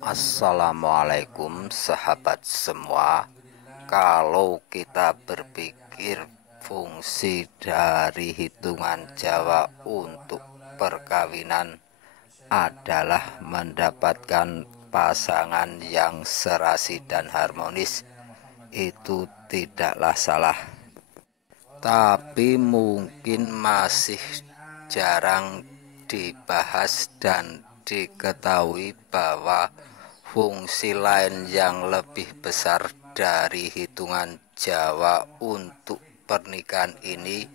Assalamualaikum sahabat semua. Kalau kita berpikir fungsi dari hitungan Jawa untuk perkawinan adalah mendapatkan pasangan yang serasi dan harmonis, itu tidaklah salah. Tapi mungkin masih jarang dibahas dan diketahui bahwa fungsi lain yang lebih besar dari hitungan Jawa untuk pernikahan ini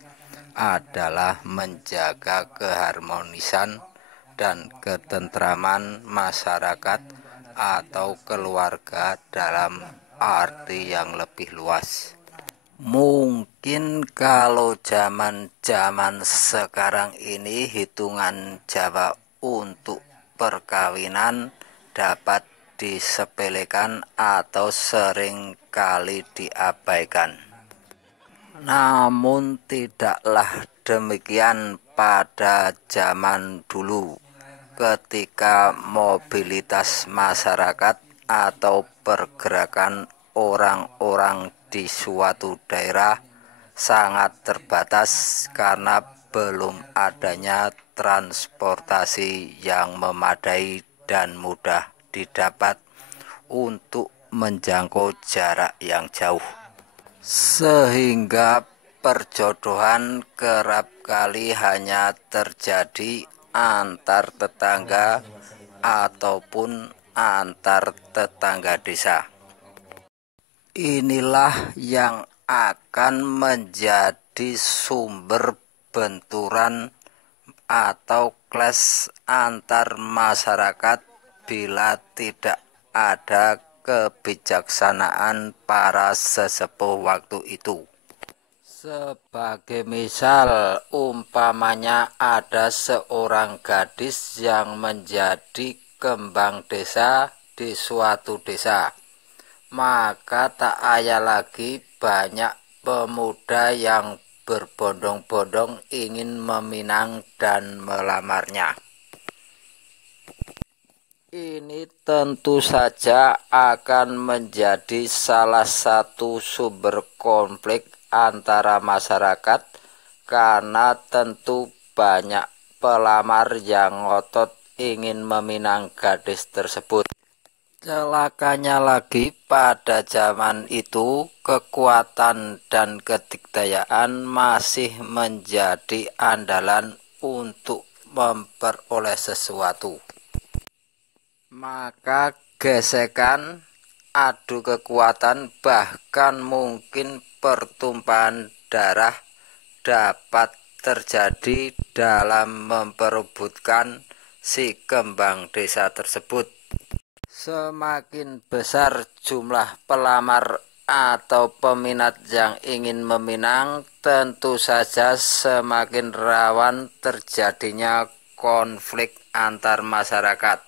adalah menjaga keharmonisan dan ketentraman masyarakat atau keluarga dalam arti yang lebih luas. Mungkin kalau zaman sekarang ini hitungan Jawa untuk perkawinan dapat disepelekan atau sering kali diabaikan. Namun tidaklah demikian pada zaman dulu, ketika mobilitas masyarakat atau pergerakan orang-orang di suatu daerah sangat terbatas karena belum adanya transportasi yang memadai dan mudah didapat untuk menjangkau jarak yang jauh, sehingga perjodohan kerap kali hanya terjadi antar tetangga ataupun antar tetangga desa. Inilah yang akan menjadi sumber benturan atau clash antar masyarakat bila tidak ada kebijaksanaan para sesepuh waktu itu. Sebagai misal, umpamanya ada seorang gadis yang menjadi kembang desa di suatu desa, maka tak ayal lagi banyak pemuda yang berbondong-bondong ingin meminang dan melamarnya. Ini tentu saja akan menjadi salah satu sumber konflik antara masyarakat karena tentu banyak pelamar yang ngotot ingin meminang gadis tersebut. Celakanya lagi, pada zaman itu kekuatan dan kedikdayaan masih menjadi andalan untuk memperoleh sesuatu. Maka gesekan, adu kekuatan, bahkan mungkin pertumpahan darah dapat terjadi dalam memperebutkan si kembang desa tersebut. Semakin besar jumlah pelamar atau peminat yang ingin meminang, tentu saja semakin rawan terjadinya konflik antar masyarakat.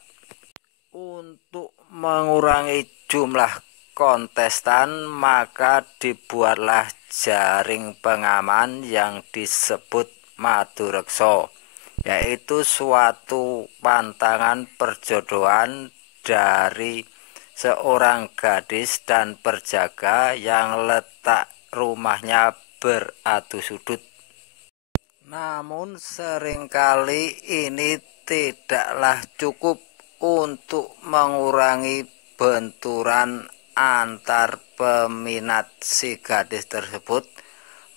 Untuk mengurangi jumlah kontestan, maka dibuatlah jaring pengaman yang disebut Madurekso, yaitu suatu pantangan perjodohan dari seorang gadis dan perjaga yang letak rumahnya beradu sudut. Namun seringkali ini tidaklah cukup untuk mengurangi benturan antar peminat si gadis tersebut,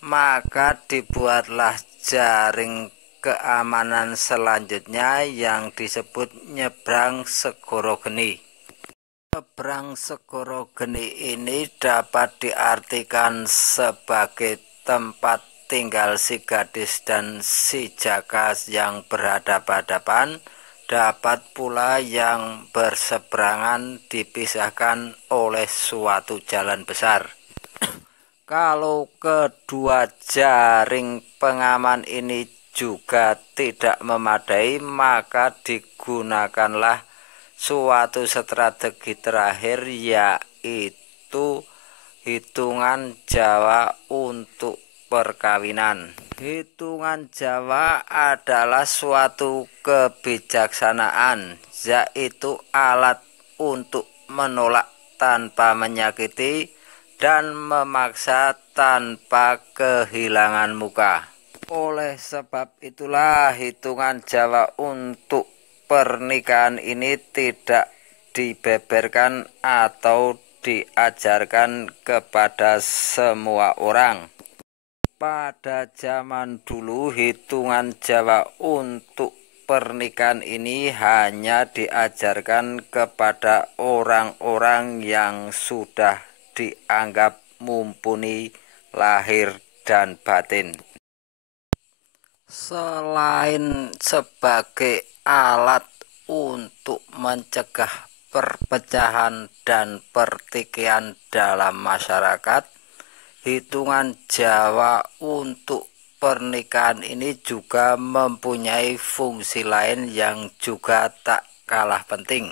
maka dibuatlah jaring keamanan selanjutnya yang disebut nyebrang segoro geni. Nyebrang segoro geni ini dapat diartikan sebagai tempat tinggal si gadis dan si jaka yang berhadapan-hadapan, dapat pula yang berseberangan dipisahkan oleh suatu jalan besar. Kalau kedua jaring pengaman ini juga tidak memadai, maka digunakanlah suatu strategi terakhir, yaitu hitungan Jawa untuk perkawinan. Hitungan Jawa adalah suatu kebijaksanaan, yaitu alat untuk menolak tanpa menyakiti dan memaksa tanpa kehilangan muka. Oleh sebab itulah hitungan Jawa untuk pernikahan ini tidak dibeberkan atau diajarkan kepada semua orang. Pada zaman dulu hitungan Jawa untuk pernikahan ini hanya diajarkan kepada orang-orang yang sudah dianggap mumpuni lahir dan batin. Selain sebagai alat untuk mencegah perpecahan dan pertikaian dalam masyarakat, hitungan Jawa untuk pernikahan ini juga mempunyai fungsi lain yang juga tak kalah penting,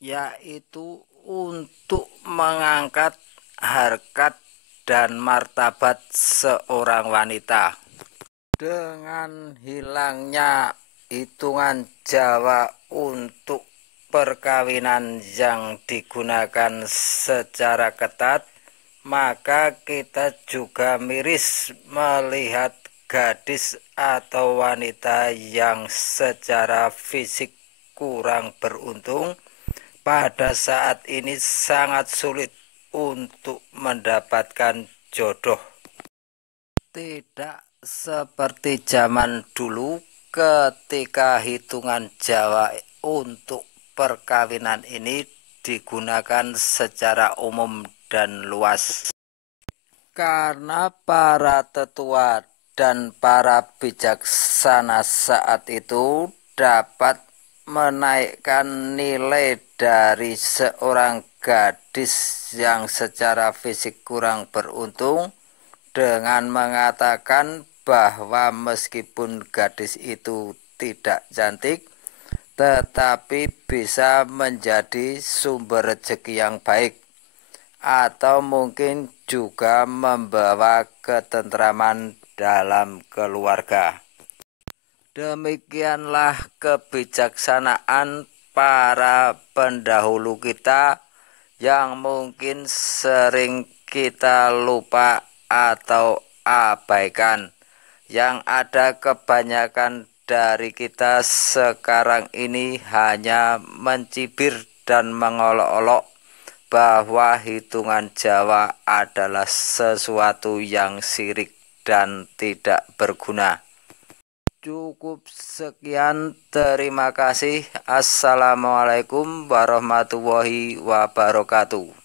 yaitu untuk mengangkat harkat dan martabat seorang wanita. Dengan hilangnya hitungan Jawa untuk perkawinan yang digunakan secara ketat, maka kita juga miris melihat gadis atau wanita yang secara fisik kurang beruntung pada saat ini sangat sulit untuk mendapatkan jodoh. Tidak seperti zaman dulu ketika hitungan Jawa untuk perkawinan ini digunakan secara umum dan luas, karena para tetua dan para bijaksana saat itu dapat menaikkan nilai dari seorang gadis yang secara fisik kurang beruntung dengan mengatakan bahwa meskipun gadis itu tidak cantik, tetapi bisa menjadi sumber rezeki yang baik, atau mungkin juga membawa ketentraman dalam keluarga. Demikianlah kebijaksanaan para pendahulu kita yang mungkin sering kita lupa atau abaikan. Yang ada kebanyakan dari kita sekarang ini hanya mencibir dan mengolok-olok bahwa hitungan Jawa adalah sesuatu yang syirik dan tidak berguna. Cukup sekian, terima kasih. Assalamualaikum warahmatullahi wabarakatuh.